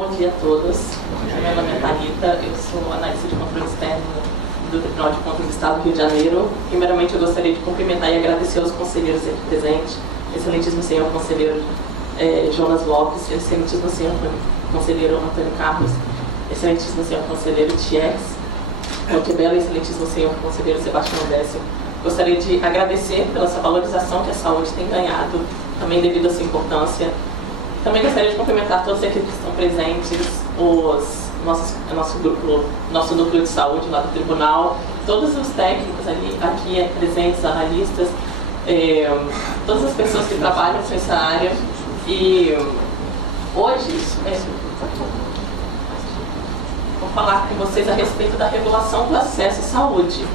Bom dia a todos. Meu nome é Thalita, eu sou analista de controle externo do Tribunal de Contas do Estado do Rio de Janeiro. Primeiramente, eu gostaria de cumprimentar e agradecer aos conselheiros aqui presentes, excelentíssimo senhor conselheiro Jonas Lopes, excelentíssimo senhor conselheiro Antônio Carlos, excelentíssimo senhor conselheiro Tiex, Montebello, excelentíssimo senhor conselheiro Sebastião Décio. Gostaria de agradecer pela essa valorização que a saúde tem ganhado, também devido à sua importância. Também gostaria de cumprimentar todos aqui que estão presentes, nosso núcleo de saúde lá do tribunal, todos os técnicos aqui presentes, analistas, todas as pessoas que trabalham nessa área. E hoje vou falar com vocês a respeito da regulação do acesso à saúde.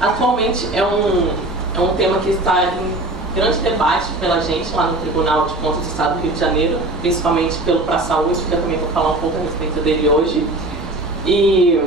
Atualmente é um tema que está em grande debate pela gente lá no Tribunal de Contas do Estado do Rio de Janeiro, principalmente pelo Pra Saúde, que eu também vou falar um pouco a respeito dele hoje. E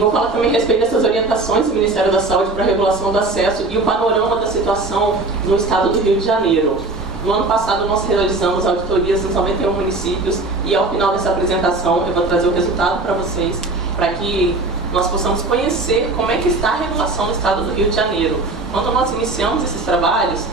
vou falar também a respeito dessas orientações do Ministério da Saúde para a regulação do acesso e o panorama da situação no Estado do Rio de Janeiro. No ano passado, nós realizamos auditorias nos 91 municípios e, ao final dessa apresentação, eu vou trazer o resultado para vocês, para que nós possamos conhecer como é que está a regulação no Estado do Rio de Janeiro. Quando nós iniciamos esses trabalhos,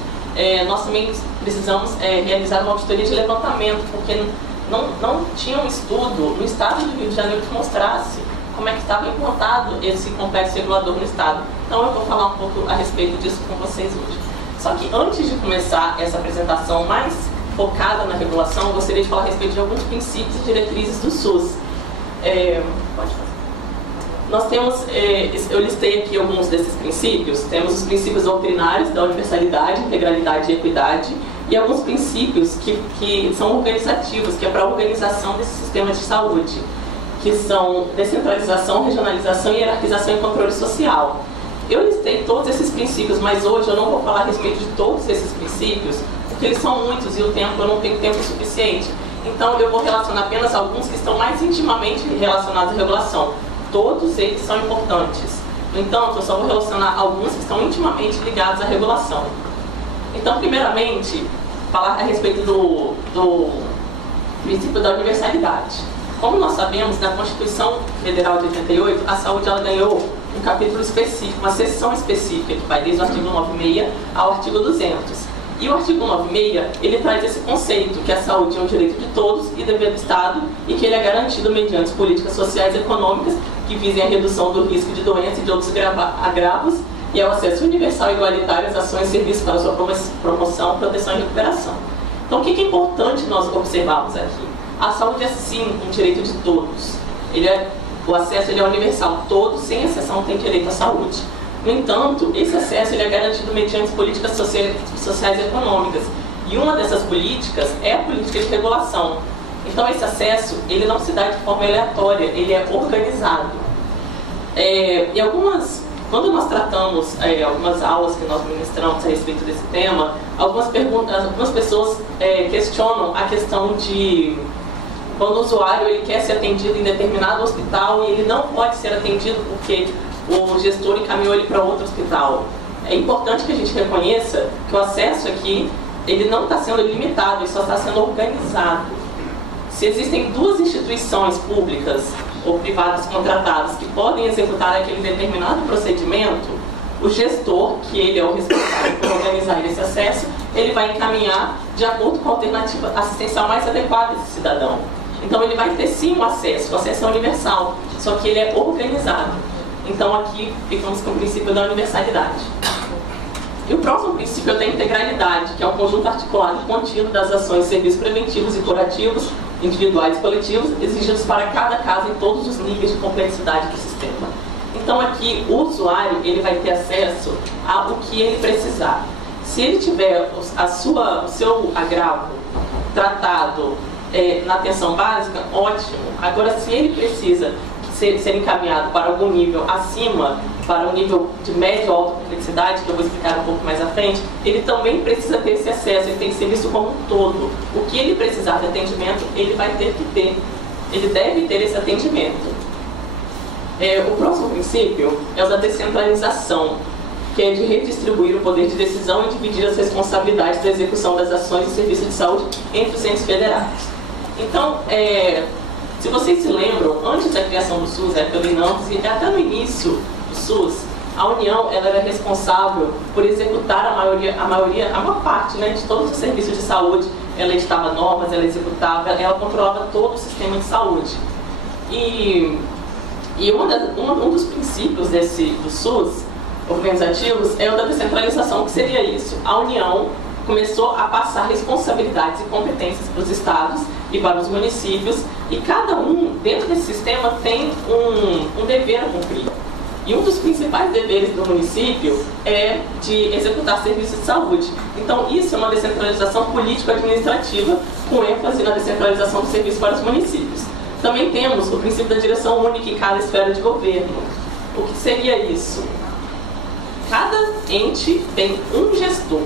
nós também precisamos realizar uma auditoria de levantamento, porque não tinha um estudo no Estado do Rio de Janeiro que mostrasse como é que estava implantado esse complexo regulador no Estado. Então, eu vou falar um pouco a respeito disso com vocês hoje. Só que antes de começar essa apresentação mais focada na regulação, eu gostaria de falar a respeito de alguns princípios e diretrizes do SUS. Pode fazer. Nós temos, eu listei aqui alguns desses princípios. Temos os princípios doutrinários da universalidade, integralidade e equidade, e alguns princípios que são organizativos, que é para a organização desse sistema de saúde, que são descentralização, regionalização, hierarquização e controle social. Eu listei todos esses princípios, mas hoje eu não vou falar a respeito de todos esses princípios, porque eles são muitos e eu não tenho tempo suficiente. Então eu vou relacionar apenas alguns que estão mais intimamente relacionados à regulação. Todos eles são importantes. No entanto, eu só vou relacionar alguns que estão intimamente ligados à regulação. Então, primeiramente, falar a respeito do princípio da universalidade. Como nós sabemos, na Constituição Federal de 88, a saúde ela ganhou um capítulo específico, uma seção específica, que vai desde o artigo 96 ao artigo 200. E o artigo 96, ele traz esse conceito, que a saúde é um direito de todos e dever do Estado, e que ele é garantido mediante políticas sociais e econômicas que visem a redução do risco de doença e de outros agravos, e ao acesso universal e igualitário às ações e serviços para sua promoção, proteção e recuperação. Então, o que é importante nós observarmos aqui? A saúde é sim um direito de todos. O acesso ele é universal, todos, sem exceção, têm direito à saúde. No entanto, esse acesso ele é garantido mediante políticas sociais e econômicas. E uma dessas políticas é a política de regulação. Então, esse acesso ele não se dá de forma aleatória, ele é organizado. Quando nós tratamos algumas aulas que nós ministramos a respeito desse tema, algumas pessoas questionam a questão de quando o usuário ele quer ser atendido em determinado hospital e ele não pode ser atendido porque o gestor encaminhou ele para outro hospital. É importante que a gente reconheça que o acesso aqui ele não está sendo limitado, ele só está sendo organizado. Se existem duas instituições públicas ou privadas contratadas que podem executar aquele determinado procedimento, o gestor, que ele é o responsável por organizar esse acesso, ele vai encaminhar de acordo com a alternativa assistencial mais adequada desse cidadão. Então ele vai ter sim o acesso é universal, só que ele é organizado. Então aqui ficamos com o princípio da universalidade. E o próximo princípio é da integralidade, que é um conjunto articulado e contínuo das ações e serviços preventivos e curativos, individuais e coletivos, exigidos para cada caso em todos os níveis de complexidade do sistema. Então aqui o usuário ele vai ter acesso ao que ele precisar. Se ele tiver o seu agravo tratado na atenção básica, ótimo. Agora, se ele precisa ser encaminhado para algum nível acima, para um nível de média ou alta complexidade, que eu vou explicar um pouco mais à frente, ele também precisa ter esse acesso, ele tem que ser visto como um todo. O que ele precisar de atendimento, ele vai ter que ter. Ele deve ter esse atendimento. O próximo princípio é o da descentralização, que é de redistribuir o poder de decisão e dividir as responsabilidades da execução das ações e serviços de saúde entre os entes federados. Então, se vocês se lembram, antes da criação do SUS, época do INAMPS, e até no início do SUS, a União ela era responsável por executar a maior parte, né, de todos os serviços de saúde. Ela editava normas, ela executava, ela controlava todo o sistema de saúde. E um dos princípios do SUS organizativos é o da descentralização, que seria isso. A União começou a passar responsabilidades e competências para os estados e para os municípios, e cada um, dentro desse sistema, tem um dever a cumprir. E um dos principais deveres do município é de executar serviços de saúde. Então, isso é uma descentralização político-administrativa, com ênfase na descentralização do serviço para os municípios. Também temos o princípio da direção única em cada esfera de governo. O que seria isso? Cada ente tem um gestor.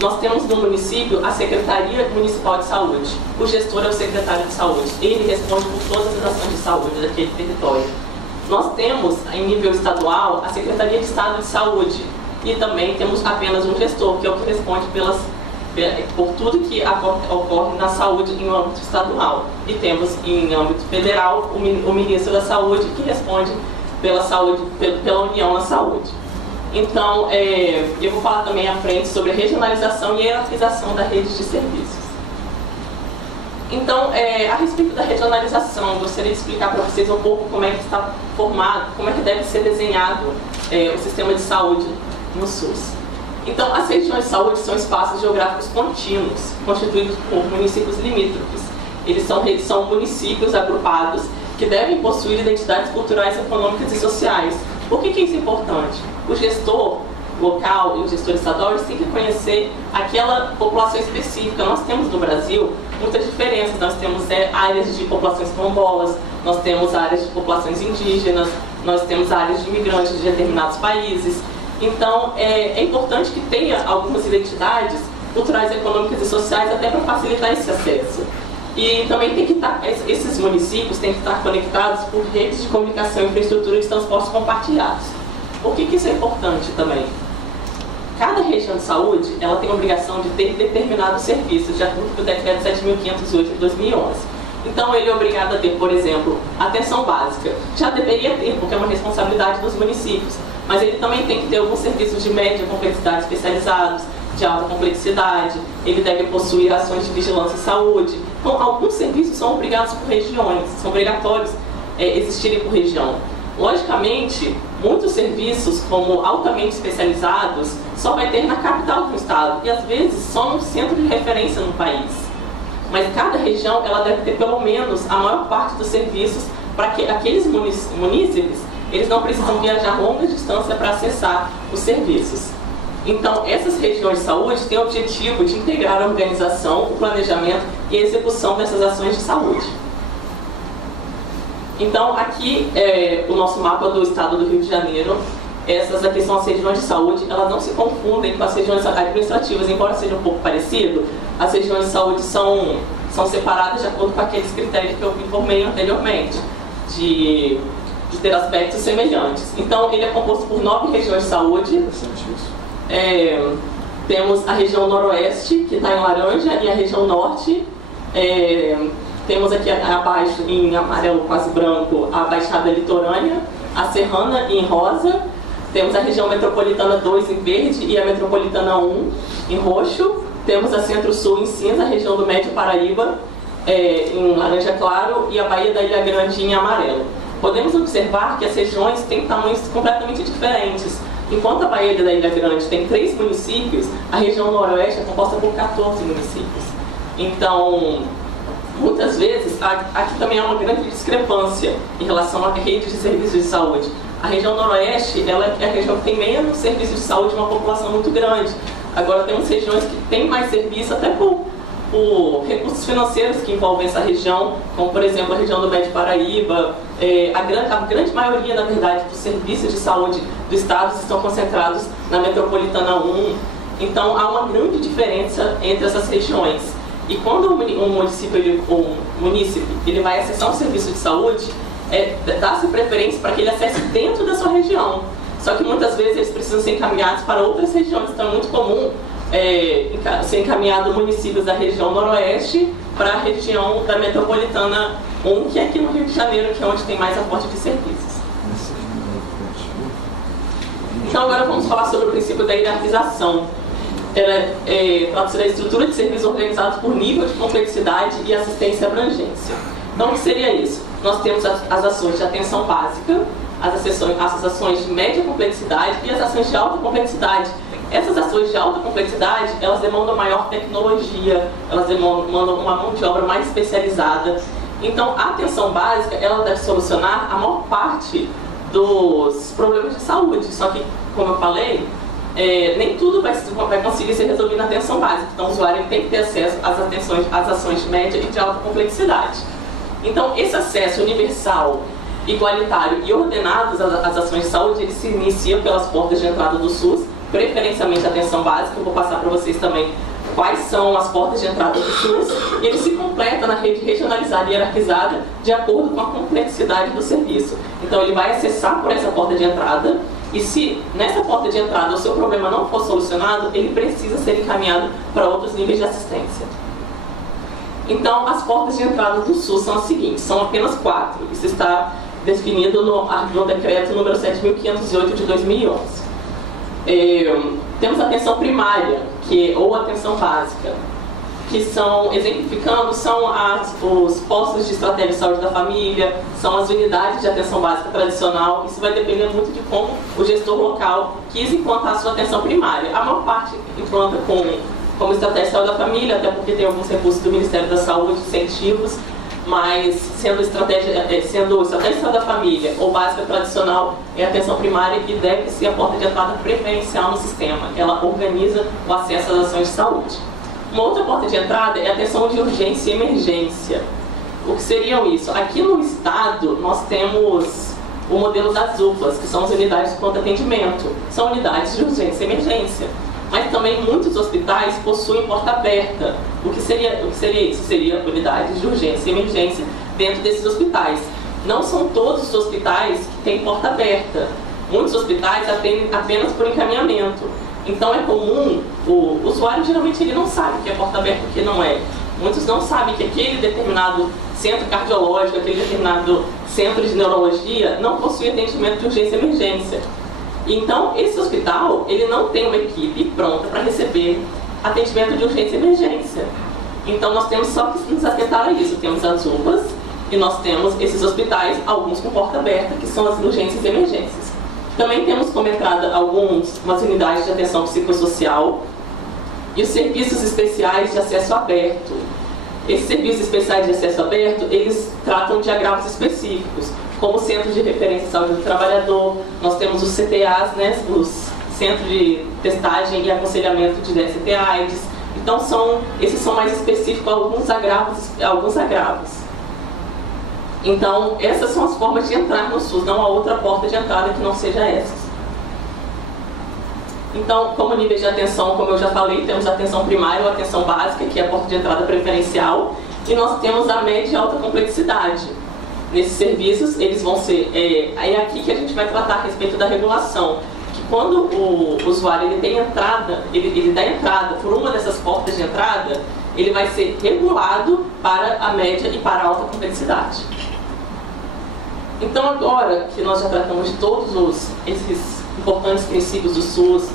Nós temos no município a Secretaria Municipal de Saúde. O gestor é o secretário de saúde. Ele responde por todas as ações de saúde daquele território. Nós temos, em nível estadual, a Secretaria de Estado de Saúde. E também temos apenas um gestor, que é o que responde por tudo que ocorre na saúde em âmbito estadual. E temos, em âmbito federal, o Ministro da Saúde, que responde pela União na Saúde. Então, eu vou falar também à frente sobre a regionalização e a hierarquização da rede de serviços. Então, a respeito da regionalização, eu gostaria de explicar para vocês um pouco como é que está formado, como é que deve ser desenhado o sistema de saúde no SUS. Então, as regiões de saúde são espaços geográficos contínuos, constituídos por municípios limítrofes. Eles são municípios agrupados que devem possuir identidades culturais, econômicas e sociais. Por que isso é importante? O gestor local e o gestor estadual têm que conhecer aquela população específica. Nós temos no Brasil muitas diferenças. Nós temos áreas de populações quilombolas, nós temos áreas de populações indígenas, nós temos áreas de imigrantes de determinados países. Então, é importante que tenha algumas identidades culturais, econômicas e sociais até para facilitar esse acesso. E também esses municípios têm que estar conectados por redes de comunicação e infraestrutura de transportes compartilhados. Por que isso é importante também? Cada região de saúde ela tem a obrigação de ter determinados serviços, de acordo com o decreto 7.508 de 2011. Então, ele é obrigado a ter, por exemplo, atenção básica. Já deveria ter, porque é uma responsabilidade dos municípios. Mas ele também tem que ter alguns serviços de média complexidade especializados, de alta complexidade. Ele deve possuir ações de vigilância e saúde. Então, alguns serviços são obrigados por regiões, são obrigatórios existirem por região. Logicamente, muitos serviços, como altamente especializados, só vai ter na capital do estado e, às vezes, só no centro de referência no país. Mas cada região ela deve ter, pelo menos, a maior parte dos serviços para que aqueles munícipes eles não precisam viajar longa distância para acessar os serviços. Então, essas regiões de saúde têm o objetivo de integrar a organização, o planejamento e a execução dessas ações de saúde. Então, aqui é o nosso mapa do estado do Rio de Janeiro. Essas aqui são as regiões de saúde, elas não se confundem com as regiões administrativas, embora seja um pouco parecido. As regiões de saúde são separadas de acordo com aqueles critérios que eu informei anteriormente, de ter aspectos semelhantes. Então, ele é composto por 9 regiões de saúde. Temos a região noroeste, que está em laranja, e a região norte. Temos aqui abaixo, em amarelo quase branco, a Baixada Litorânea, a Serrana em rosa. Temos a região metropolitana 2 em verde e a metropolitana 1 em roxo. Temos a Centro-Sul em cinza, a região do Médio Paraíba em laranja claro e a Baía da Ilha Grande em amarelo. Podemos observar que as regiões têm tamanhos completamente diferentes. Enquanto a Baía da Ilha Grande tem 3 municípios, a região noroeste é composta por 14 municípios. Então, muitas vezes, aqui também há uma grande discrepância em relação à rede de serviços de saúde. A região noroeste ela é a região que tem menos serviços de saúde, uma população muito grande. Agora, temos regiões que têm mais serviço, até por recursos financeiros que envolvem essa região, como, por exemplo, a região do Médio Paraíba. A grande maioria, na verdade, dos serviços de saúde do estado estão concentrados na metropolitana 1. Então, há uma grande diferença entre essas regiões. E quando o munícipe ele vai acessar um serviço de saúde, dá-se preferência para que ele acesse dentro da sua região. Só que muitas vezes eles precisam ser encaminhados para outras regiões. Então é muito comum ser encaminhado municípios da região noroeste para a região da metropolitana 1, que é aqui no Rio de Janeiro, que é onde tem mais aporte de serviços. Então agora vamos falar sobre o princípio da hierarquização. Trata-se da estrutura de serviços organizados por nível de complexidade e assistência e abrangência. Então o que seria isso? Nós temos as ações de atenção básica, as ações de média complexidade e as ações de alta complexidade. Essas ações de alta complexidade, elas demandam maior tecnologia, elas demandam uma mão de obra mais especializada. Então, a atenção básica, ela deve solucionar a maior parte dos problemas de saúde. Só que, como eu falei, nem tudo vai conseguir ser resolvido na atenção básica. Então, o usuário tem que ter acesso às ações de média e de alta complexidade. Então, esse acesso universal, igualitário e ordenado às ações de saúde, ele se inicia pelas portas de entrada do SUS, preferencialmente a atenção básica. Eu vou passar para vocês também quais são as portas de entrada do SUS, e ele se completa na rede regionalizada e hierarquizada de acordo com a complexidade do serviço. Então ele vai acessar por essa porta de entrada, e se nessa porta de entrada o seu problema não for solucionado, ele precisa ser encaminhado para outros níveis de assistência. Então as portas de entrada do SUS são as seguintes, são apenas 4, isso está definido no decreto número 7.508 de 2011. Temos a atenção primária, ou atenção básica, que são, exemplificando, são os postos de estratégia de saúde da família, são as unidades de atenção básica tradicional. Isso vai depender muito de como o gestor local quis implantar a sua atenção primária. A maior parte implanta como estratégia de saúde da família, até porque tem alguns recursos do Ministério da Saúde, incentivos, mas sendo estratégia de saúde da família ou básica tradicional, é a atenção primária que deve ser a porta de entrada preferencial no sistema. Ela organiza o acesso às ações de saúde. Uma outra porta de entrada é a atenção de urgência e emergência. O que seriam isso? Aqui no estado nós temos o modelo das UPAs, que são as unidades de pronto atendimento. São unidades de urgência e emergência. Mas também muitos hospitais possuem porta aberta. O que seria isso? Seria unidades de urgência e emergência dentro desses hospitais. Não são todos os hospitais que têm porta aberta. Muitos hospitais atendem apenas por encaminhamento. Então é comum, o usuário geralmente ele não sabe o que é porta aberta e o que não é. Muitos não sabem que aquele determinado centro cardiológico, aquele determinado centro de neurologia não possui atendimento de urgência e emergência. Então, esse hospital, ele não tem uma equipe pronta para receber atendimento de urgência e emergência. Então, nós temos só que nos atentar a isso. Temos as UPAs e nós temos esses hospitais, alguns com porta aberta, que são as urgências e emergências. Também temos como entrada umas unidades de atenção psicossocial e os serviços especiais de acesso aberto. Esses serviços especiais de acesso aberto, eles tratam de agravos específicos, como o Centro de Referência de Saúde do Trabalhador. Nós temos os CTAs, né, os Centros de Testagem e Aconselhamento de DST/AIDS. Então, esses são mais específicos, alguns agravos. Então, essas são as formas de entrar no SUS, não há outra porta de entrada que não seja essas. Então, como nível de atenção, como eu já falei, temos a atenção primária ou a atenção básica, que é a porta de entrada preferencial, e nós temos a média e alta complexidade. Nesses serviços, eles vão ser... é aqui que a gente vai tratar a respeito da regulação. Que quando o usuário ele dá entrada por uma dessas portas de entrada, ele vai ser regulado para a média e para a alta complexidade. Então, agora que nós já tratamos de todos esses importantes princípios do SUS,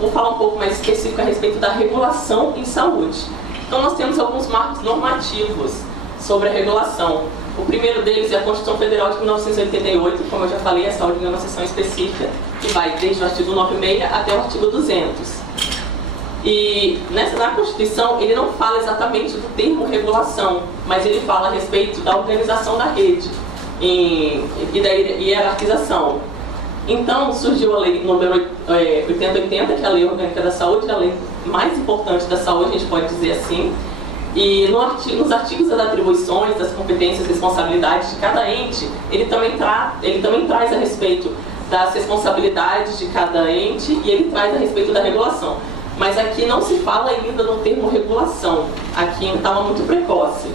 vou falar um pouco mais específico a respeito da regulação em saúde. Então, nós temos alguns marcos normativos sobre a regulação. O primeiro deles é a Constituição Federal de 1988, como eu já falei, essa ordem é uma seção específica, que vai desde o artigo 96 até o artigo 200. E na Constituição, ele não fala exatamente do termo regulação, mas ele fala a respeito da organização da rede e da hierarquização. Então, surgiu a lei número 8080, que é a Lei Orgânica da Saúde, a lei mais importante da saúde, a gente pode dizer assim. E nos artigos das atribuições, das competências e responsabilidades de cada ente, ele também traz a respeito das responsabilidades de cada ente e ele traz a respeito da regulação. Mas aqui não se fala ainda no termo regulação, aqui estava muito precoce.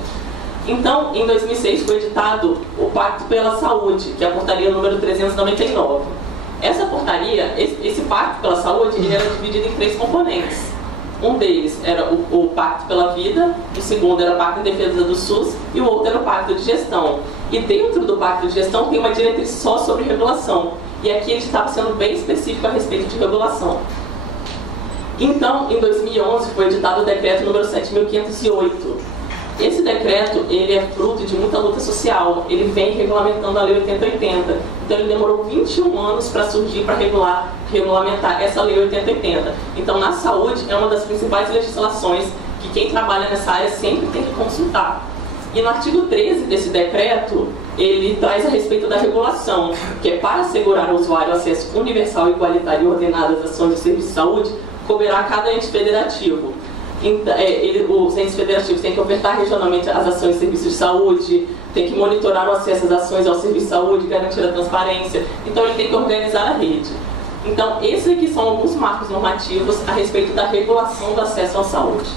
Então, em 2006 foi editado o Pacto pela Saúde, que é a portaria número 399. Essa portaria, esse Pacto pela Saúde, ele era dividido em 3 componentes. Um deles era o Pacto pela Vida, o segundo era o Pacto em Defesa do SUS e o outro era o Pacto de Gestão. E dentro do Pacto de Gestão tem uma diretriz só sobre regulação. E aqui ele estava sendo bem específico a respeito de regulação. Então, em 2011, foi editado o decreto número 7.508. Esse decreto, ele é fruto de muita luta social. Ele vem regulamentando a Lei 8080. Então, ele demorou 21 anos para surgir, para regulamentar essa Lei 8080. Então, na saúde, é uma das principais legislações que quem trabalha nessa área sempre tem que consultar. E no artigo 13 desse decreto, ele traz a respeito da regulação, que é para assegurar ao usuário acesso universal, igualitário e ordenado às ações de serviço de saúde, coberá cada ente federativo. Os entes federativos têm que ofertar regionalmente as ações de serviço de saúde, tem que monitorar o acesso às ações ao serviço de saúde, garantir a transparência. Então, ele tem que organizar a rede. Então, esses aqui são alguns marcos normativos a respeito da regulação do acesso à saúde.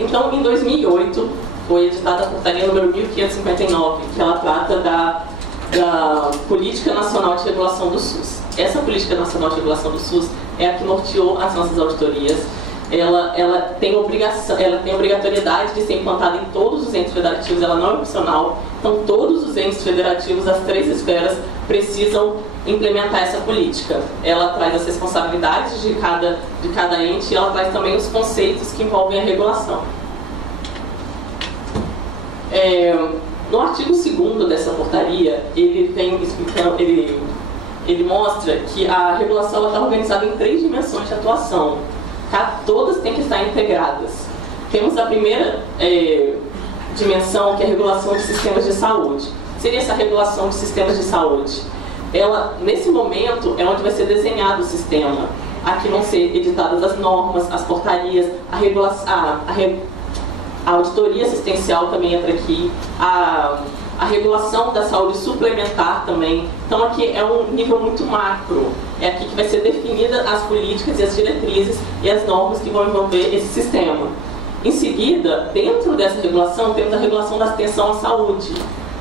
Então, em 2008, foi editada a portaria número 1559, que ela trata da Política Nacional de Regulação do SUS. Essa Política Nacional de Regulação do SUS é a que norteou as nossas auditorias. Ela tem obrigatoriedade de ser implantada em todos os entes federativos, ela não é opcional. Então, todos os entes federativos, as 3 esferas, precisam implementar essa política. Ela traz as responsabilidades de cada ente e ela traz também os conceitos que envolvem a regulação. No artigo 2º dessa portaria, ele vem explicando, ele mostra que a regulação está organizada em 3 dimensões de atuação. Todas têm que estar integradas. Temos a primeira dimensão, que é a regulação de sistemas de saúde. Seria essa regulação de sistemas de saúde? Ela, nesse momento, é onde vai ser desenhado o sistema. Aqui vão ser editadas as normas, as portarias, a auditoria assistencial também entra aqui, a regulação da saúde suplementar também. Então, aqui é um nível muito macro. É aqui que vai ser definida as políticas e as diretrizes e as normas que vão envolver esse sistema. Em seguida, dentro dessa regulação, temos a regulação da atenção à saúde.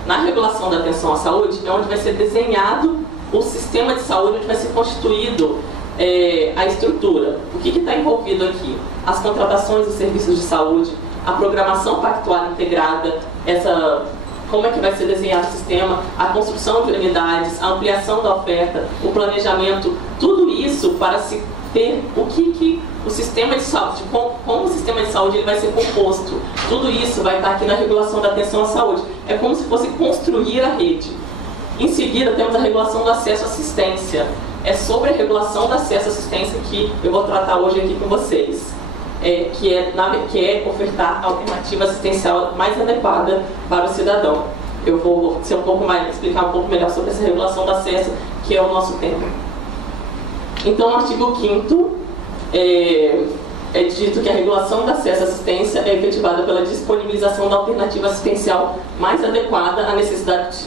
Na regulação da atenção à saúde é onde vai ser desenhado o sistema de saúde, onde vai ser constituído a estrutura. O que está envolvido aqui? As contratações dos serviços de saúde, a programação pactual integrada, como é que vai ser desenhado o sistema, a construção de unidades, a ampliação da oferta, o planejamento, tudo isso para se ter o sistema de saúde, como o sistema de saúde ele vai ser composto. Tudo isso vai estar aqui na regulação da atenção à saúde. É como se fosse construir a rede. Em seguida, temos a regulação do acesso à assistência. É sobre a regulação do acesso à assistência que eu vou tratar hoje aqui com vocês. Que é ofertar a alternativa assistencial mais adequada para o cidadão. Eu vou explicar um pouco melhor sobre essa regulação do acesso, que é o nosso tema. Então, no artigo 5º, é dito que a regulação do acesso à assistência é efetivada pela disponibilização da alternativa assistencial mais adequada à necessidade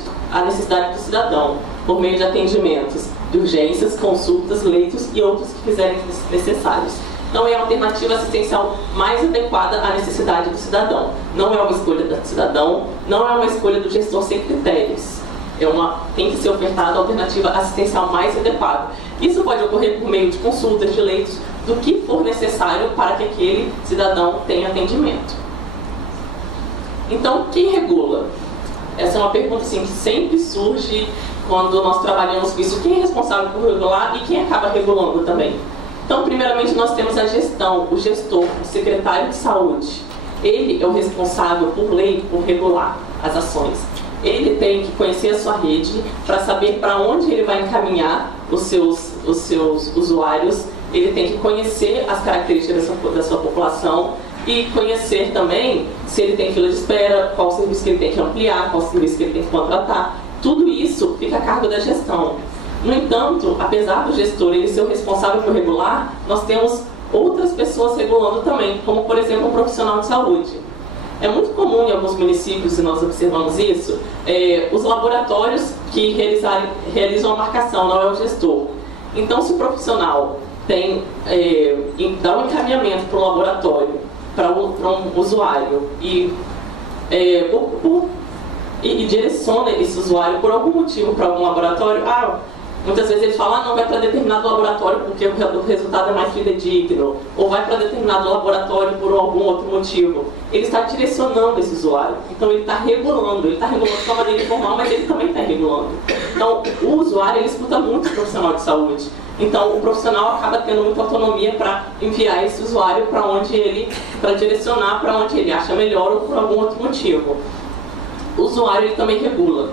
do cidadão, por meio de atendimentos de urgências, consultas, leitos e outros que fizerem necessários. Não é a alternativa assistencial mais adequada à necessidade do cidadão. Não é uma escolha do cidadão, não é uma escolha do gestor sem critérios. Tem que ser ofertada a alternativa assistencial mais adequada. Isso pode ocorrer por meio de consultas, de leitos, do que for necessário para que aquele cidadão tenha atendimento. Então, quem regula? Essa é uma pergunta assim, que sempre surge quando nós trabalhamos com isso. Quem é responsável por regular e quem acaba regulando também? Então, primeiramente, nós temos a gestão, o gestor, o secretário de saúde. Ele é o responsável, por lei, por regular as ações. Ele tem que conhecer a sua rede para saber para onde ele vai encaminhar os seus usuários. Ele tem que conhecer as características da sua população e conhecer também se ele tem fila de espera, qual serviço que ele tem que ampliar, qual serviço que ele tem que contratar. Tudo isso fica a cargo da gestão. No entanto, apesar do gestor ele ser o responsável por regular, nós temos outras pessoas regulando também, como por exemplo um profissional de saúde. É muito comum em alguns municípios, e nós observamos isso, os laboratórios que realizam a marcação, não é o gestor. Então, se o profissional dá um encaminhamento para um laboratório, para um usuário, e e direciona esse usuário por algum motivo para algum laboratório. Muitas vezes ele fala, não, vai para determinado laboratório porque o resultado é mais fidedigno, ou vai para determinado laboratório por algum outro motivo. Ele está direcionando esse usuário. Então ele está regulando de uma maneira informal, mas ele também está regulando. Então o usuário, ele escuta muito o profissional de saúde. Então o profissional acaba tendo muita autonomia para enviar esse usuário para direcionar para onde ele acha melhor ou por algum outro motivo. O usuário, ele também regula.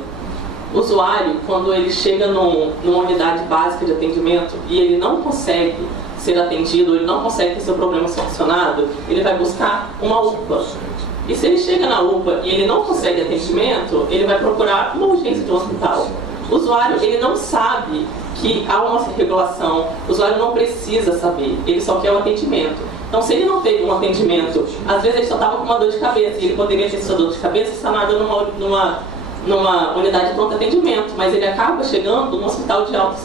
O usuário, quando ele chega numa unidade básica de atendimento e ele não consegue ser atendido, ele não consegue ter seu problema solucionado, ele vai buscar uma UPA. E se ele chega na UPA e ele não consegue atendimento, ele vai procurar uma urgência de um hospital. O usuário, ele não sabe que há uma regulação, o usuário não precisa saber, ele só quer o atendimento. Então, se ele não teve um atendimento, às vezes ele só estava com uma dor de cabeça, e ele poderia ter sua dor de cabeça sanada numa unidade de pronto atendimento, mas ele acaba chegando num hospital de alta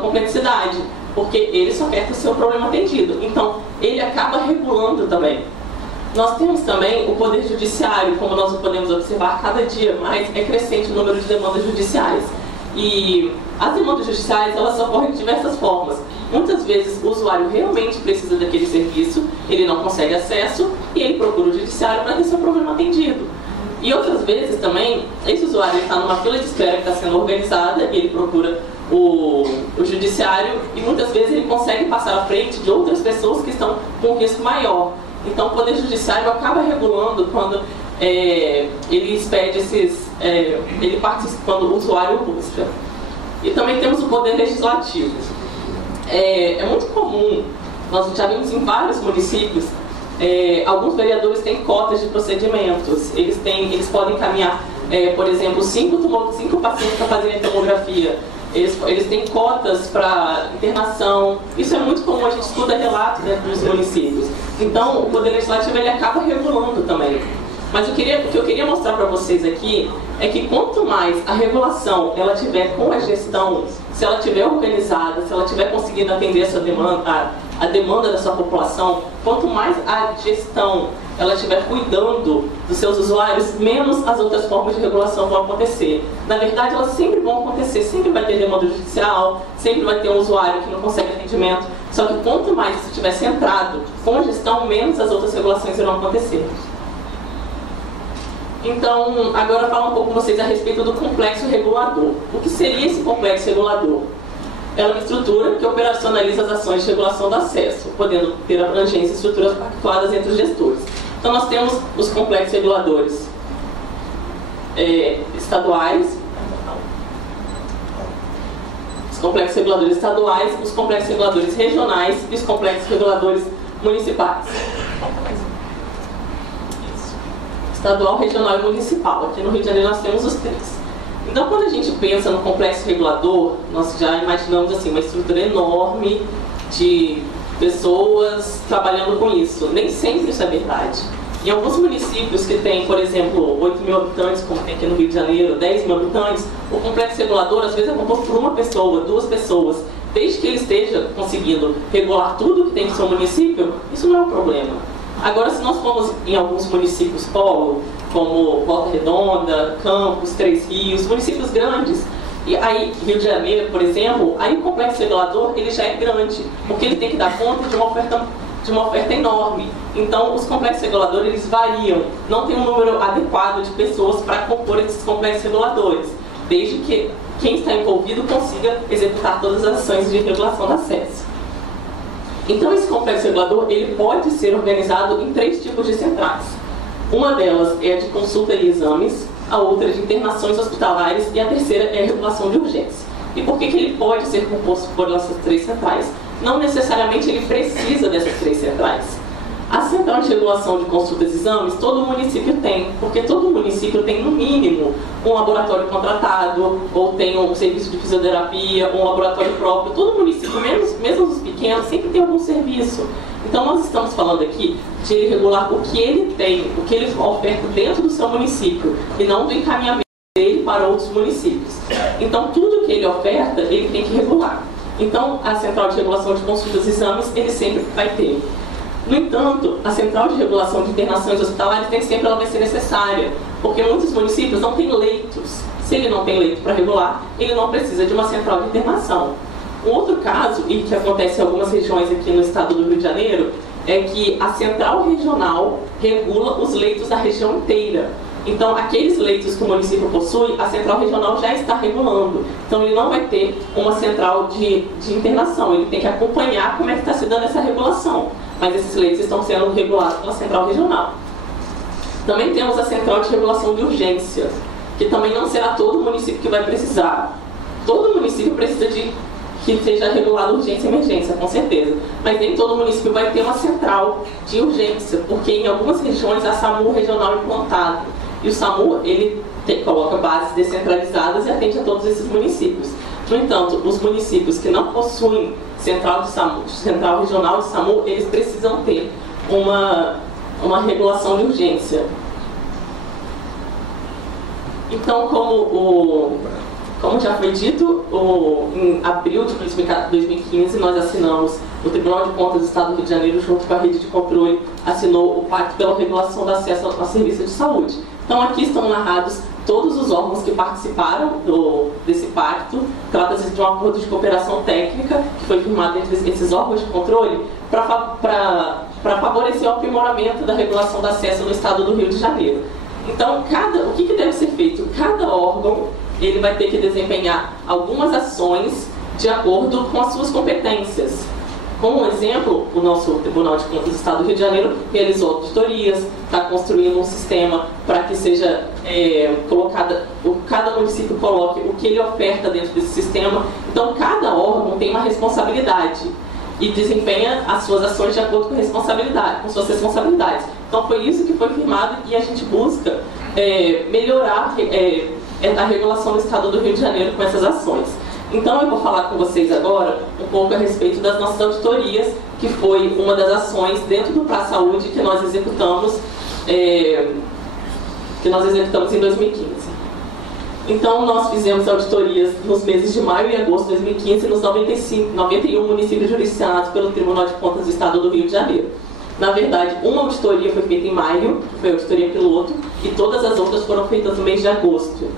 complexidade, porque ele só quer ter o seu problema atendido. Então, ele acaba regulando também. Nós temos também o poder judiciário, como nós podemos observar, cada dia mais é crescente o número de demandas judiciais. E as demandas judiciais, elas ocorrem de diversas formas. Muitas vezes o usuário realmente precisa daquele serviço, ele não consegue acesso e ele procura o judiciário para ter seu problema atendido. E outras vezes também, esse usuário está numa fila de espera que está sendo organizada e ele procura o judiciário e muitas vezes ele consegue passar à frente de outras pessoas que estão com um risco maior. Então o Poder Judiciário acaba regulando quando ele expede ele participa quando o usuário busca. E também temos o Poder Legislativo. É muito comum, nós já vimos em vários municípios, alguns vereadores têm cotas de procedimentos. Eles podem encaminhar, por exemplo, 5 pacientes para fazerem tomografia. Eles têm cotas para internação. Isso é muito comum, a gente escuta relatos dentro dos municípios. Então, o Poder Legislativo ele acaba regulando também. Mas o que eu queria mostrar para vocês aqui é que quanto mais a regulação ela tiver com a gestão, se ela tiver organizada, se ela tiver conseguindo atender a demanda da sua população, quanto mais a gestão ela estiver cuidando dos seus usuários, menos as outras formas de regulação vão acontecer. Na verdade, elas sempre vão acontecer, sempre vai ter demanda judicial, sempre vai ter um usuário que não consegue atendimento, só que quanto mais isso estiver centrado com a gestão, menos as outras regulações irão acontecer. Então, agora falar um pouco com vocês a respeito do complexo regulador. O que seria esse complexo regulador? É uma estrutura que operacionaliza as ações de regulação do acesso, podendo ter abrangência e estruturas pactuadas entre os gestores. Então, nós temos os complexos reguladores estaduais, os complexos reguladores estaduais, os complexos reguladores regionais e os complexos reguladores municipais. Estadual, regional e municipal. Aqui no Rio de Janeiro nós temos os 3. Então, quando a gente pensa no complexo regulador, nós já imaginamos assim, uma estrutura enorme de pessoas trabalhando com isso. Nem sempre isso é verdade. Em alguns municípios que têm, por exemplo, 8 mil habitantes, como tem aqui no Rio de Janeiro, 10 mil habitantes, o complexo regulador às vezes é composto por uma pessoa, 2 pessoas. Desde que ele esteja conseguindo regular tudo que tem no seu município, isso não é um problema. Agora, se nós formos em alguns municípios polo, como Volta Redonda, Campos, Três Rios, municípios grandes, e aí Rio de Janeiro, por exemplo, aí o complexo regulador ele já é grande, porque ele tem que dar conta de uma oferta enorme. Então, os complexos reguladores eles variam, não tem um número adequado de pessoas para compor esses complexos reguladores, desde que quem está envolvido consiga executar todas as ações de regulação do acesso. Então, esse complexo regulador ele pode ser organizado em 3 tipos de centrais. Uma delas é a de consulta e exames, a outra é de internações hospitalares e a terceira é a regulação de urgência. E por que ele pode ser composto por essas 3 centrais? Não necessariamente ele precisa dessas 3 centrais. A central de regulação de consultas e exames, todo município tem, porque todo município tem, no mínimo, um laboratório contratado, ou tem um serviço de fisioterapia, um laboratório próprio. Todo município, mesmo os pequenos, sempre tem algum serviço. Então, nós estamos falando aqui de ele regular o que ele tem, o que ele oferta dentro do seu município, e não do encaminhamento dele para outros municípios. Então, tudo que ele oferta, ele tem que regular. Então, a central de regulação de consultas e exames, ele sempre vai ter. No entanto, a Central de Regulação de Internações Hospitalares nem sempre ela vai ser necessária, porque muitos municípios não têm leitos. Se ele não tem leito para regular, ele não precisa de uma central de internação. Um outro caso, e que acontece em algumas regiões aqui no estado do Rio de Janeiro, é que a central regional regula os leitos da região inteira. Então, aqueles leitos que o município possui, a central regional já está regulando. Então, ele não vai ter uma central de internação, ele tem que acompanhar como é que está se dando essa regulação. Mas esses leitos estão sendo regulados pela central regional. Também temos a central de regulação de urgência, que também não será todo município que vai precisar. Todo município precisa de que seja regulado urgência e emergência, com certeza. Mas nem todo município vai ter uma central de urgência, porque em algumas regiões há SAMU regional implantado. E o SAMU, ele coloca bases descentralizadas e atende a todos esses municípios. No entanto, os municípios que não possuem central de SAMU, central regional de SAMU, eles precisam ter uma regulação de urgência. Então, como já foi dito, em abril de 2015, nós assinamos, o Tribunal de Contas do Estado do Rio de Janeiro, junto com a Rede de Controle, assinou o Pacto pela Regulação do Acesso ao Serviço de Saúde. Então, aqui estão narrados todos os órgãos que participaram desse pacto. Trata-se de um acordo de cooperação técnica que foi firmado entre esses órgãos de controle para favorecer o aprimoramento da regulação do acesso no Estado do Rio de Janeiro. Então, o que deve ser feito? Cada órgão ele vai ter que desempenhar algumas ações de acordo com as suas competências. Como exemplo, o nosso Tribunal de Contas do Estado do Rio de Janeiro realizou auditorias, está construindo um sistema para que seja cada município coloque o que ele oferta dentro desse sistema. Então, cada órgão tem uma responsabilidade e desempenha as suas ações de acordo com suas responsabilidades. Então, foi isso que foi firmado e a gente busca melhorar a regulação do Estado do Rio de Janeiro com essas ações. Então, eu vou falar com vocês agora um pouco a respeito das nossas auditorias, que foi uma das ações dentro do Pra Saúde que nós executamos em 2015. Então, nós fizemos auditorias nos meses de maio e agosto de 2015 nos 91 municípios jurisdicionados pelo Tribunal de Contas do Estado do Rio de Janeiro. Na verdade, uma auditoria foi feita em maio, que foi a auditoria piloto, e todas as outras foram feitas no mês de agosto.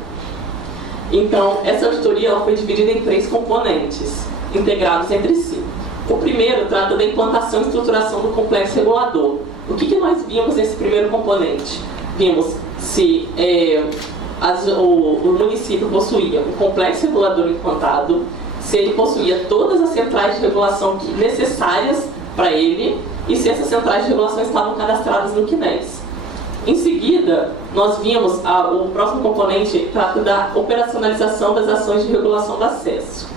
Então, essa auditoria ela foi dividida em 3 componentes, integrados entre si. O primeiro trata da implantação e estruturação do complexo regulador. O que nós vimos nesse primeiro componente? Vimos se o município possuía um complexo regulador implantado, se ele possuía todas as centrais de regulação necessárias para ele e se essas centrais de regulação estavam cadastradas no CNES. Em seguida, nós vimos o próximo componente trata da operacionalização das ações de regulação do acesso.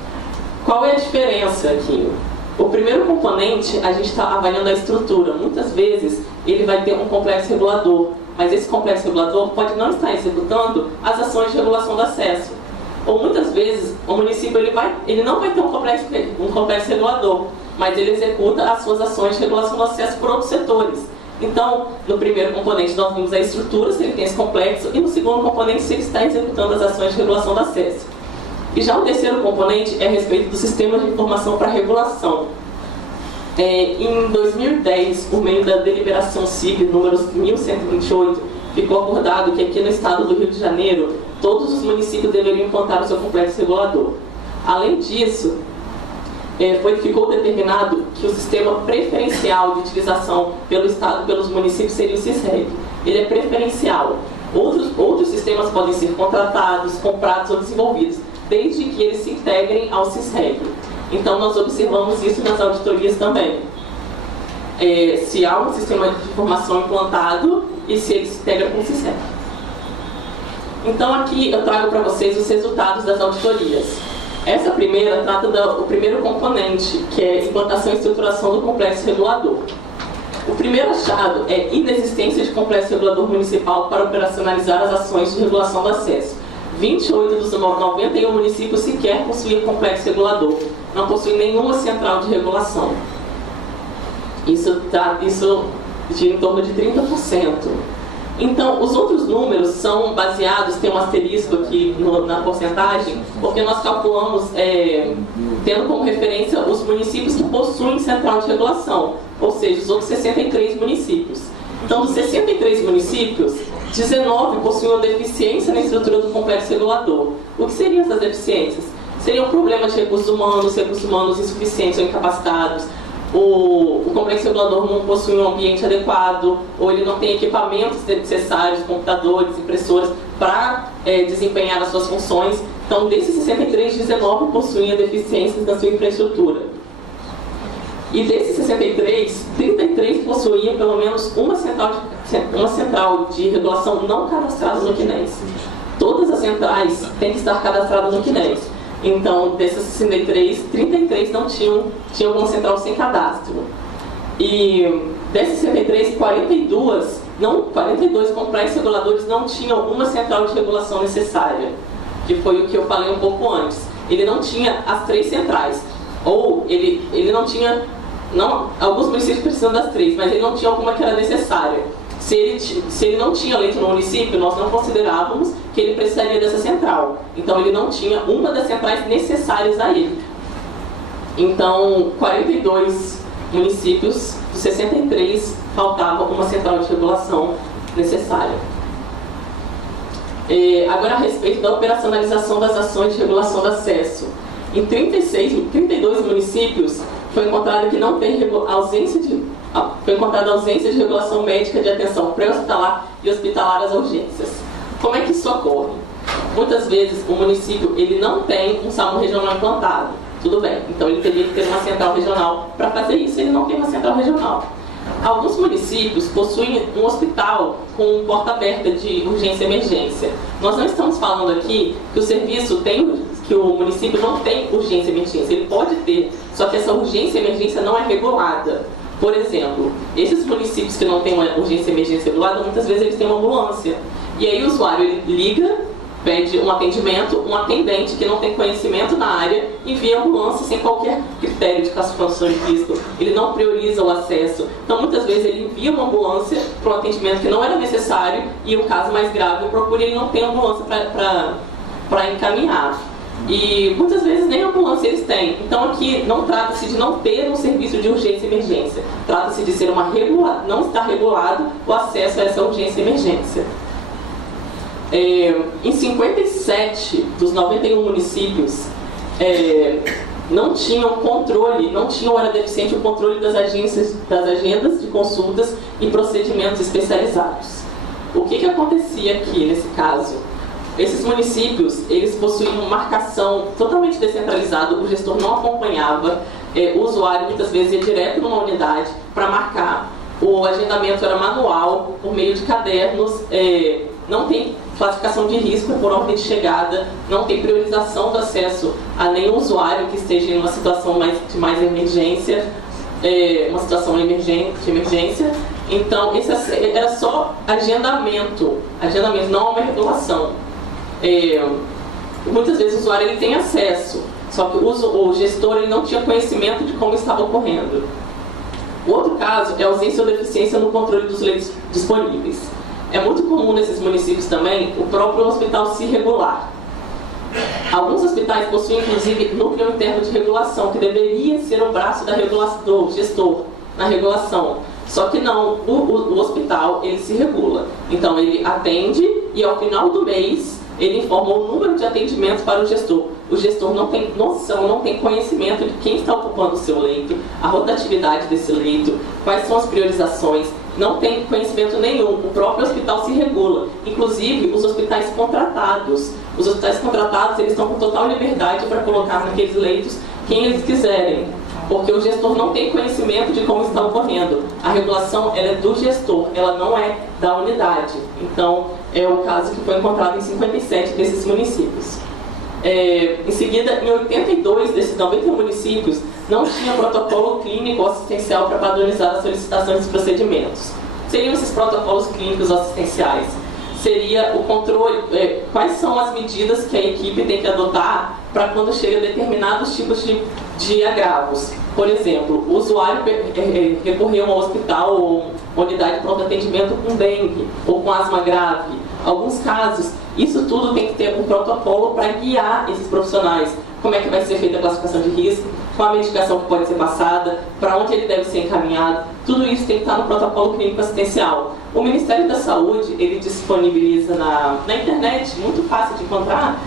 Qual é a diferença aqui? O primeiro componente, a gente está avaliando a estrutura. Muitas vezes, ele vai ter um complexo regulador, mas esse complexo regulador pode não estar executando as ações de regulação do acesso. Ou muitas vezes, o município ele não vai ter um complexo regulador, mas ele executa as suas ações de regulação do acesso por outros setores. Então, no primeiro componente, nós vimos a estrutura, se ele tem esse complexo, e no segundo componente, se ele está executando as ações de regulação do acesso. E já o terceiro componente é a respeito do sistema de informação para regulação. Em 2010, por meio da deliberação CIV número 1128, ficou acordado que aqui no estado do Rio de Janeiro, todos os municípios deveriam implantar o seu complexo regulador. Além disso, ficou determinado que o sistema preferencial de utilização pelo Estado e pelos municípios seria o SISREG. Ele é preferencial. Outros sistemas podem ser contratados, comprados ou desenvolvidos, desde que eles se integrem ao SISREG. Então, nós observamos isso nas auditorias também. Se há um sistema de informação implantado e se ele se integra com o SISREG. Então, aqui eu trago para vocês os resultados das auditorias. Essa primeira trata do primeiro componente, que é a implantação e estruturação do complexo regulador. O primeiro achado é inexistência de complexo regulador municipal para operacionalizar as ações de regulação do acesso. 28 dos 91 municípios sequer possuíam complexo regulador, não possuem nenhuma central de regulação. Isso gira em torno de 30%. Então, os outros números são baseados, tem um asterisco aqui na porcentagem, porque nós calculamos tendo como referência os municípios que possuem central de regulação, ou seja, os outros 63 municípios. Então, dos 63 municípios, 19 possuíam deficiência na estrutura do complexo regulador. O que seriam essas deficiências? Seriam problemas de recursos humanos insuficientes ou incapacitados, o complexo regulador não possui um ambiente adequado, ou ele não tem equipamentos necessários, computadores, impressoras, para desempenhar as suas funções. Então, desses 63, 19 possuíam deficiências na sua infraestrutura. E desses 63, 33 possuíam pelo menos uma central de regulação não cadastrada no CNES. Todas as centrais têm que estar cadastradas no CNES. Então, desses 63, 33 não tinham alguma central sem cadastro. E desses 63, 42 complexos reguladores não tinham uma central de regulação necessária, que foi o que eu falei um pouco antes. Ele não tinha as 3 centrais, ou ele não tinha, alguns municípios precisam das 3, mas ele não tinha alguma que era necessária. Se ele não tinha leito no município, nós não considerávamos que ele precisaria dessa central. Então, ele não tinha uma das centrais necessárias a ele. Então, 42 municípios, dos 63, faltava uma central de regulação necessária. Agora, a respeito da operacionalização das ações de regulação do acesso. Em 32 municípios, foi encontrada ausência de regulação médica de atenção pré-hospitalar e hospitalar às urgências. Como é que isso ocorre? Muitas vezes o município ele não tem um SAMU regional implantado. Tudo bem, então ele teria que ter uma central regional. Para fazer isso, ele não tem uma central regional. Alguns municípios possuem um hospital com porta aberta de urgência e emergência. Nós não estamos falando aqui que o município não tem urgência e emergência. Ele pode ter, só que essa urgência e emergência não é regulada. Por exemplo, esses municípios que não têm uma urgência e emergência regulada, muitas vezes eles têm uma ambulância. E aí o usuário ele liga, pede um atendimento, um atendente que não tem conhecimento na área envia a ambulância sem qualquer critério de classificação de risco. Ele não prioriza o acesso. Então, muitas vezes, ele envia uma ambulância para um atendimento que não era necessário e o caso mais grave procura e ele não tem ambulância para encaminhar. E muitas vezes nem ambulância eles têm. Então aqui não trata-se de não ter um serviço de urgência e emergência. Trata-se de ser não estar regulado o acesso a essa urgência e emergência. Em 57 dos 91 municípios não tinham controle, era deficiente o controle das agendas de consultas e procedimentos especializados. O que acontecia aqui nesse caso? Esses municípios, eles possuíam uma marcação totalmente descentralizada, o gestor não acompanhava, o usuário muitas vezes ia direto numa unidade para marcar, o agendamento era manual, por meio de cadernos, não tem classificação de risco por ordem de chegada, não tem priorização do acesso a nenhum usuário que esteja em uma situação de mais emergência, uma situação de emergência. Então, esse era só agendamento, não uma regulação. Muitas vezes o usuário ele tem acesso, só que o gestor ele não tinha conhecimento de como estava ocorrendo. O outro caso é a ausência ou deficiência no controle dos leitos disponíveis. É muito comum nesses municípios também o próprio hospital se regular. Alguns hospitais possuem inclusive núcleo interno de regulação, que deveria ser o braço do gestor na regulação. Só que não, o hospital ele se regula. Então ele atende e ao final do mês ele informa o número de atendimentos para o gestor. O gestor não tem noção, não tem conhecimento de quem está ocupando o seu leito, a rotatividade desse leito, quais são as priorizações, não tem conhecimento nenhum. O próprio hospital se regula, inclusive os hospitais contratados. Os hospitais contratados eles estão com total liberdade para colocar naqueles leitos quem eles quiserem, porque o gestor não tem conhecimento de como está ocorrendo. A regulação ela é do gestor, ela não é da unidade. Então, é o caso que foi encontrado em 57 desses municípios. Em seguida, em 82 desses 91 municípios, não tinha protocolo clínico assistencial para padronizar as solicitações dos procedimentos. Seriam esses protocolos clínicos assistenciais? Seria o controle, quais são as medidas que a equipe tem que adotar para quando chega a determinados tipos de agravos. Por exemplo, o usuário recorreu ao hospital ou unidade de pronto atendimento com dengue ou com asma grave. Alguns casos, isso tudo tem que ter um protocolo para guiar esses profissionais, como é que vai ser feita a classificação de risco, qual a medicação que pode ser passada, para onde ele deve ser encaminhado. Tudo isso tem que estar no protocolo clínico assistencial. O Ministério da Saúde, ele disponibiliza na internet, muito fácil de encontrar,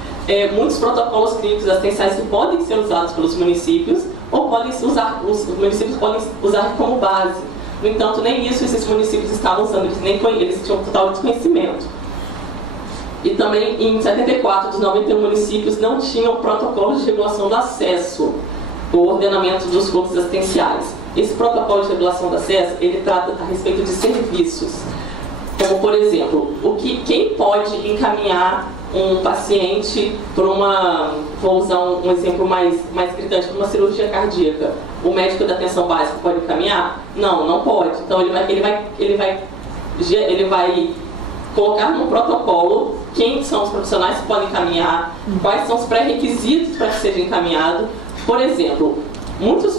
muitos protocolos clínicos assistenciais que podem ser usados pelos municípios, ou os municípios podem usar como base. No entanto, nem isso esses municípios estavam usando, eles tinham total desconhecimento. E também, em 74 dos 91 municípios, não tinham protocolos de regulação do acesso, o ordenamento dos fluxos assistenciais. Esse protocolo de regulação do acesso, ele trata a respeito de serviços. Como, por exemplo, quem pode encaminhar um paciente para vou usar um exemplo mais gritante, para uma cirurgia cardíaca. O médico da atenção básica pode encaminhar? Não, não pode. Então ele vai colocar no protocolo quem são os profissionais que podem encaminhar, quais são os pré-requisitos para que seja encaminhado. Por exemplo, muitos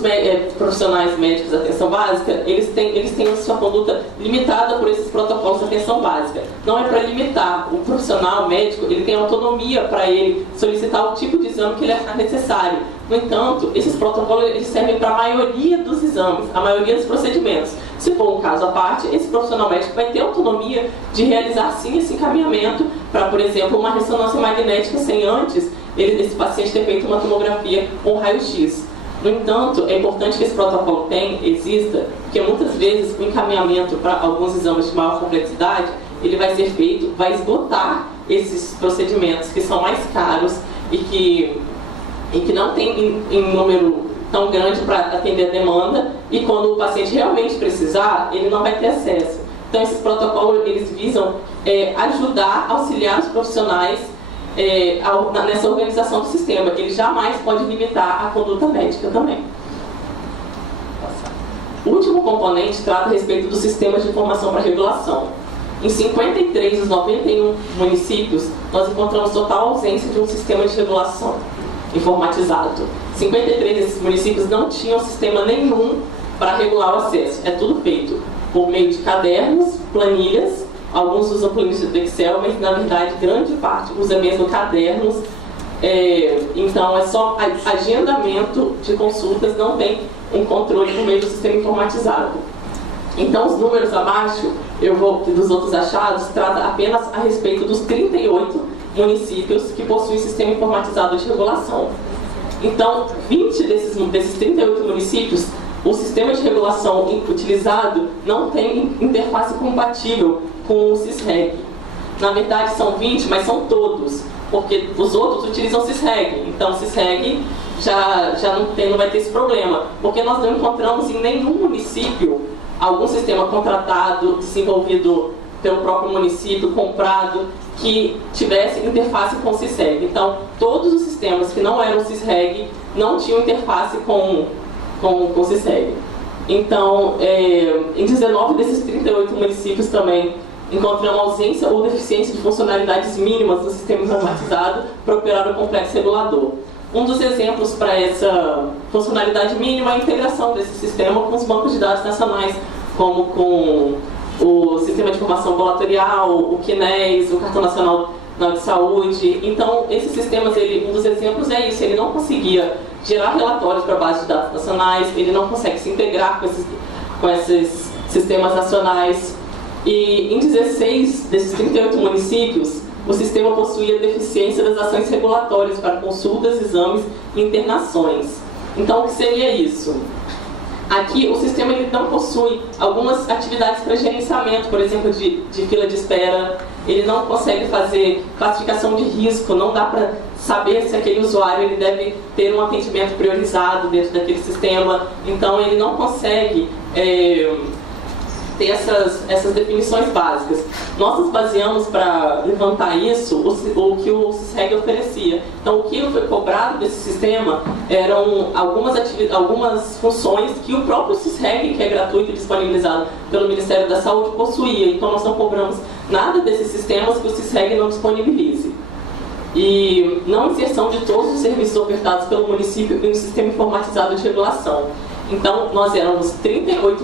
profissionais médicos da atenção básica, eles têm a sua conduta limitada por esses protocolos de atenção básica. Não é para limitar. O profissional médico, ele tem autonomia para ele solicitar o tipo de exame que ele achar necessário. No entanto, esses protocolos eles servem para a maioria dos exames, a maioria dos procedimentos. Se for um caso à parte, esse profissional médico vai ter autonomia de realizar sim esse encaminhamento para, por exemplo, uma ressonância magnética sem antes esse paciente ter feito uma tomografia ou um raio-x. No entanto, é importante que esse protocolo exista, porque muitas vezes o encaminhamento para alguns exames de maior complexidade, ele vai ser feito, vai esgotar esses procedimentos que são mais caros e que não tem em número tão grande para atender a demanda, e quando o paciente realmente precisar, ele não vai ter acesso. Então esses protocolos, eles visam ajudar, auxiliar os profissionais nessa organização do sistema. Ele jamais pode limitar a conduta médica também. O último componente trata a respeito dos sistemas de informação para regulação. Em 53 dos 91 municípios, nós encontramos total ausência de um sistema de regulação informatizado. 53 desses municípios não tinham sistema nenhum para regular o acesso. É tudo feito por meio de cadernos, planilhas. Alguns usam planilhas do Excel, mas na verdade grande parte usa mesmo cadernos. Então é só agendamento de consultas, não tem um controle por meio do sistema informatizado. Então os números abaixo, dos outros achados, trata apenas a respeito dos 38 municípios que possuem sistema informatizado de regulação. Então, 20 desses 38 municípios, o sistema de regulação utilizado não tem interface compatível com o SISREG. Na verdade são 20, mas são todos, porque os outros utilizam o SISREG. Então o SISREG já não vai ter esse problema, porque nós não encontramos em nenhum município algum sistema contratado, desenvolvido pelo próprio município, comprado, que tivesse interface com o SISREG. Então, todos os sistemas que não eram SISREG não tinham interface com o SISREG. Então, em 19 desses 38 municípios também encontramos ausência ou deficiência de funcionalidades mínimas do sistema informatizado para operar o complexo regulador. Um dos exemplos para essa funcionalidade mínima é a integração desse sistema com os bancos de dados nacionais, como com o Sistema de Informação Ambulatorial, o CNES, o Cartão Nacional de Saúde. Então, esses sistemas, um dos exemplos é isso, ele não conseguia gerar relatórios para a base de dados nacionais, ele não consegue se integrar com esses sistemas nacionais. E em 16 desses 38 municípios, o sistema possuía deficiência das ações regulatórias para consultas, exames e internações. Então, o que seria isso? Aqui, o sistema ele não possui algumas atividades para gerenciamento, por exemplo, de fila de espera. Ele não consegue fazer classificação de risco, não dá para saber se aquele usuário ele deve ter um atendimento priorizado dentro daquele sistema. Então, ele não consegue ter essas definições básicas. Nós nos baseamos para levantar isso, o que o SISREG oferecia. Então, o que foi cobrado desse sistema eram algumas funções que o próprio SISREG, que é gratuito e disponibilizado pelo Ministério da Saúde, possuía. Então, nós não cobramos nada desses sistemas que o SISREG não disponibilize. E não inserção de todos os serviços ofertados pelo município em um sistema informatizado de regulação. Então, nós éramos 38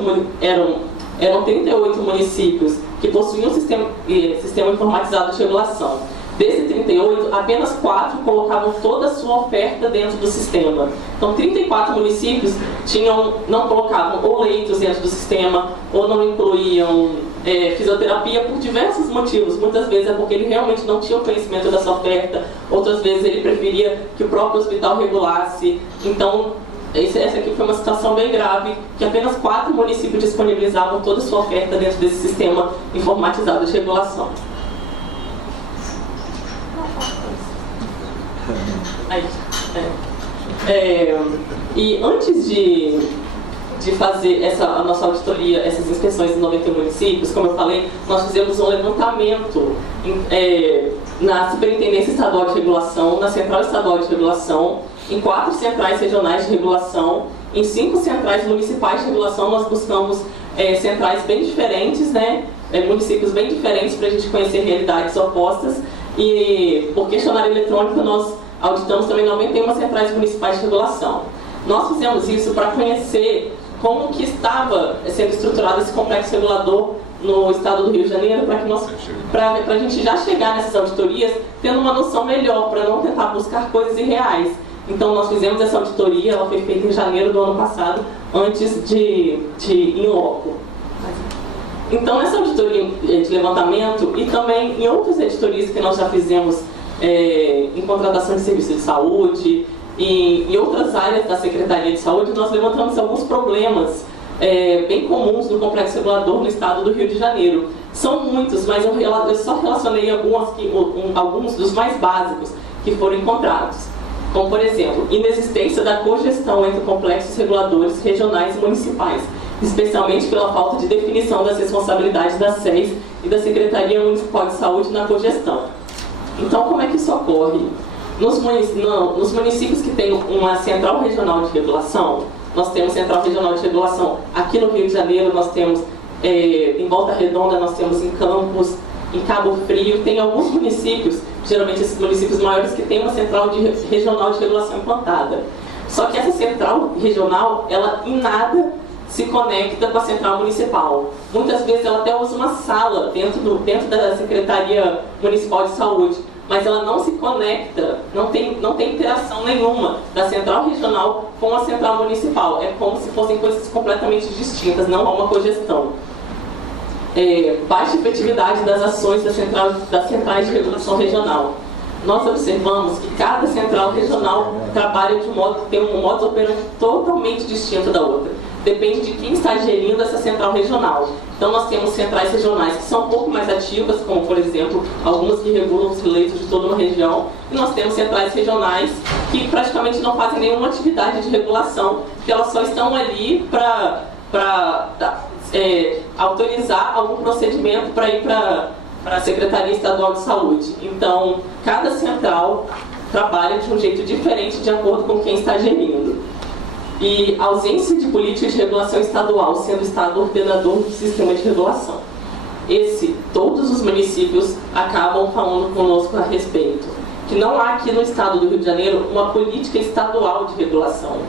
municípios que possuíam um sistema informatizado de regulação. Desses 38, apenas 4 colocavam toda a sua oferta dentro do sistema. Então, 34 municípios não colocavam ou leitos dentro do sistema, ou não incluíam fisioterapia por diversos motivos. Muitas vezes é porque ele realmente não tinha o conhecimento dessa oferta, outras vezes ele preferia que o próprio hospital regulasse. Então, essa aqui foi uma situação bem grave, que apenas 4 municípios disponibilizavam toda a sua oferta dentro desse sistema informatizado de regulação. E antes de fazer a nossa auditoria, essas inspeções em 91 municípios, como eu falei, nós fizemos um levantamento na Superintendência Estadual de Regulação, na Central Estadual de Regulação, em 4 centrais regionais de regulação, em 5 centrais municipais de regulação. Nós buscamos centrais bem diferentes, né? Municípios bem diferentes, para a gente conhecer realidades opostas. E por questionário eletrônico nós auditamos também 91 centrais municipais de regulação. Nós fizemos isso para conhecer como que estava sendo estruturado esse complexo regulador no estado do Rio de Janeiro, para a gente já chegar nessas auditorias tendo uma noção melhor, para não tentar buscar coisas irreais. Então nós fizemos essa auditoria, ela foi feita em janeiro do ano passado, antes de ir em loco. Então, nessa auditoria de levantamento e também em outras auditorias que nós já fizemos em contratação de serviços de saúde e em outras áreas da Secretaria de Saúde, nós levantamos alguns problemas bem comuns no complexo regulador no estado do Rio de Janeiro. São muitos, mas eu só relacionei alguns dos mais básicos que foram encontrados. Como, por exemplo, inexistência da cogestão entre complexos reguladores regionais e municipais, especialmente pela falta de definição das responsabilidades da SES e da Secretaria Municipal de Saúde na cogestão. Então, como é que isso ocorre? Nos municípios que têm uma central regional de regulação, nós temos central regional de regulação aqui no Rio de Janeiro, nós temos em Volta Redonda, nós temos em Campos, em Cabo Frio, tem alguns municípios, geralmente esses municípios maiores, que têm uma central regional de regulação implantada. Só que essa central regional, ela em nada se conecta com a central municipal. Muitas vezes ela até usa uma sala dentro da Secretaria Municipal de Saúde, mas ela não se conecta, não tem interação nenhuma da central regional com a central municipal. É como se fossem coisas completamente distintas, não há uma cogestão. Baixa efetividade das ações das centrais de regulação regional. Nós observamos que cada central regional trabalha tem um modus operandi totalmente distinto da outra. Depende de quem está gerindo essa central regional. Então nós temos centrais regionais que são um pouco mais ativas, como por exemplo, algumas que regulam os leitos de toda uma região, e nós temos centrais regionais que praticamente não fazem nenhuma atividade de regulação, que elas só estão ali para autorizar algum procedimento para ir para a Secretaria Estadual de Saúde. Então, cada central trabalha de um jeito diferente de acordo com quem está gerindo. E ausência de política de regulação estadual, sendo o Estado ordenador do sistema de regulação. Todos os municípios acabam falando conosco a respeito. Que não há aqui no estado do Rio de Janeiro uma política estadual de regulação.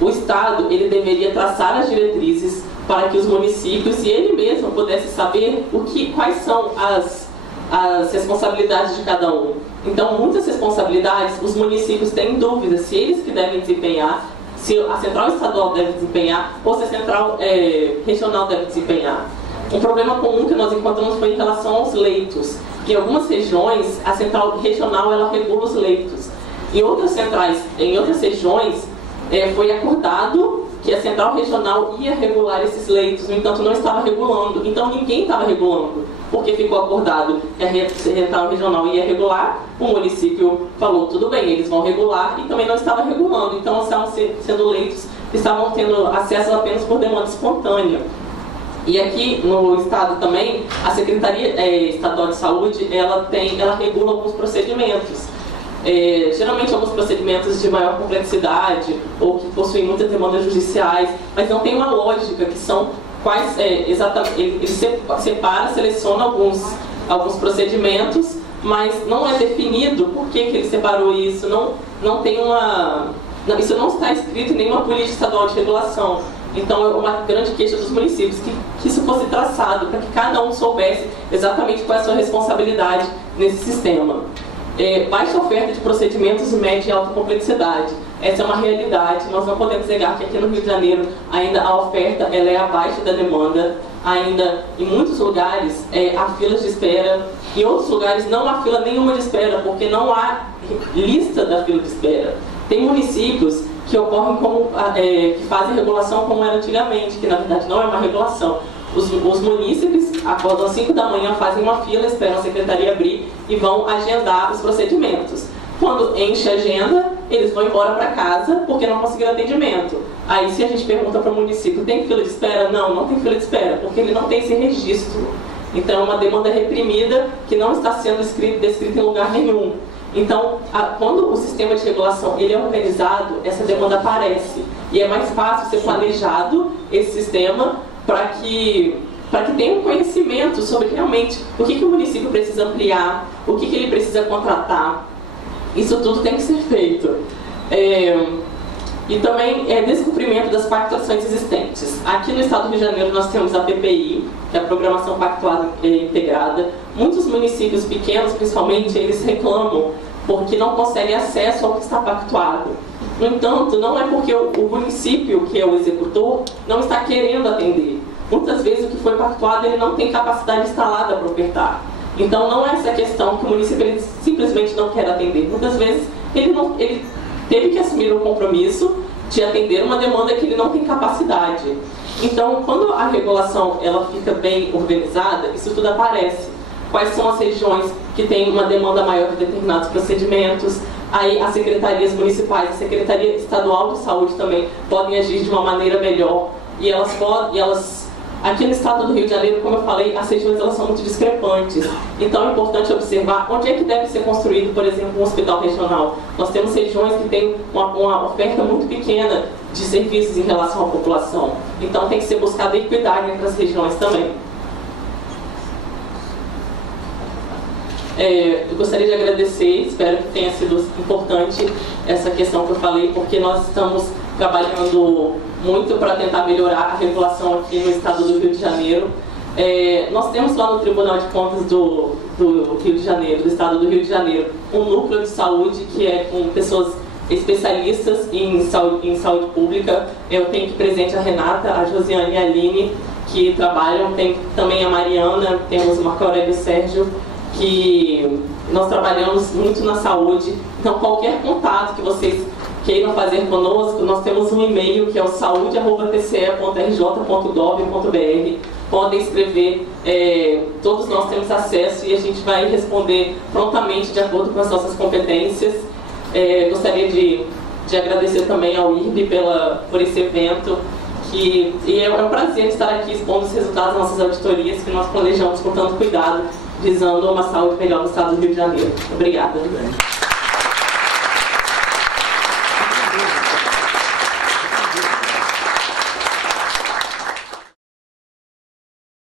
O Estado, ele deveria traçar as diretrizes para que os municípios e ele mesmo pudesse saber quais são as responsabilidades de cada um. Então, muitas responsabilidades, os municípios têm dúvidas se eles que devem desempenhar, se a central estadual deve desempenhar ou se a central regional deve desempenhar. Um problema comum que nós encontramos foi em relação aos leitos. Em algumas regiões, a central regional ela regula os leitos. Em outras regiões, foi acordado que a central regional ia regular esses leitos, no entanto não estava regulando. Então ninguém estava regulando, porque ficou acordado que a central regional ia regular, o município falou, tudo bem, eles vão regular, e também não estava regulando. Então estavam sendo leitos que estavam tendo acesso apenas por demanda espontânea. E aqui no estado também, a Secretaria Estadual de Saúde, ela regula alguns procedimentos. Geralmente alguns procedimentos de maior complexidade ou que possuem muitas demandas judiciais, mas não tem uma lógica que são quais exatamente. Ele seleciona alguns procedimentos, mas não é definido por que ele separou isso. Isso não está escrito em nenhuma política estadual de regulação. Então, é uma grande queixa dos municípios que isso fosse traçado, para que cada um soubesse exatamente qual é a sua responsabilidade nesse sistema. Baixa oferta de procedimentos de média e alta complexidade. Essa é uma realidade, nós não podemos negar que aqui no Rio de Janeiro ainda a oferta ela é abaixo da demanda, ainda em muitos lugares há filas de espera, em outros lugares não há fila nenhuma de espera, porque não há lista da fila de espera. Tem municípios que ocorrem que fazem regulação como era antigamente, que na verdade não é uma regulação. Os munícipes acordam às 5 da manhã, fazem uma fila, esperam a secretaria abrir e vão agendar os procedimentos. Quando enche a agenda, eles vão embora para casa porque não conseguiram atendimento. Aí se a gente pergunta para o município, tem fila de espera? Não, não tem fila de espera, porque ele não tem esse registro. Então é uma demanda reprimida que não está sendo descrita em lugar nenhum. Então, quando o sistema de regulação ele é organizado, essa demanda aparece. E é mais fácil ser planejado esse sistema para que tenha um conhecimento sobre realmente o que o município precisa ampliar, o que ele precisa contratar. Isso tudo tem que ser feito. E também descumprimento das pactuações existentes. Aqui no estado do Rio de Janeiro nós temos a PPI, que é a Programação Pactuada Integrada. Muitos municípios pequenos, principalmente, eles reclamam porque não conseguem acesso ao que está pactuado. No entanto, não é porque o município, que é o executor, não está querendo atender. Muitas vezes o que foi pactuado ele não tem capacidade instalada para ofertar. Então não é essa questão que o município ele simplesmente não quer atender. Muitas vezes ele teve que assumir um compromisso de atender uma demanda que ele não tem capacidade. Então, quando a regulação ela fica bem organizada, isso tudo aparece. Quais são as regiões que têm uma demanda maior de determinados procedimentos? Aí as secretarias municipais, a Secretaria Estadual de Saúde também podem agir de uma maneira melhor. E aqui no estado do Rio de Janeiro, como eu falei, as regiões elas são muito discrepantes. Então é importante observar onde é que deve ser construído, por exemplo, um hospital regional. Nós temos regiões que têm uma oferta muito pequena de serviços em relação à população. Então tem que ser buscada equidade entre as regiões também. Eu gostaria de agradecer, espero que tenha sido importante essa questão que eu falei, porque nós estamos trabalhando muito para tentar melhorar a regulação aqui no estado do Rio de Janeiro. Nós temos lá no Tribunal de Contas do Rio de Janeiro, do estado do Rio de Janeiro, um núcleo de saúde que é com pessoas especialistas em saúde pública. Eu tenho aqui presente a Renata, a Josiane e a Aline, que trabalham, tem também a Mariana, temos o Marco Aurélio Sérgio, que nós trabalhamos muito na saúde. Então qualquer contato que vocês queiram fazer conosco, nós temos um e-mail que é o saude@tce.rj.gov.br. Podem escrever, todos nós temos acesso e a gente vai responder prontamente de acordo com as nossas competências. Gostaria de agradecer também ao IRB por esse evento, e é um prazer estar aqui expondo os resultados das nossas auditorias que nós planejamos com tanto cuidado, visando uma saúde melhor no estado do Rio de Janeiro. Obrigada.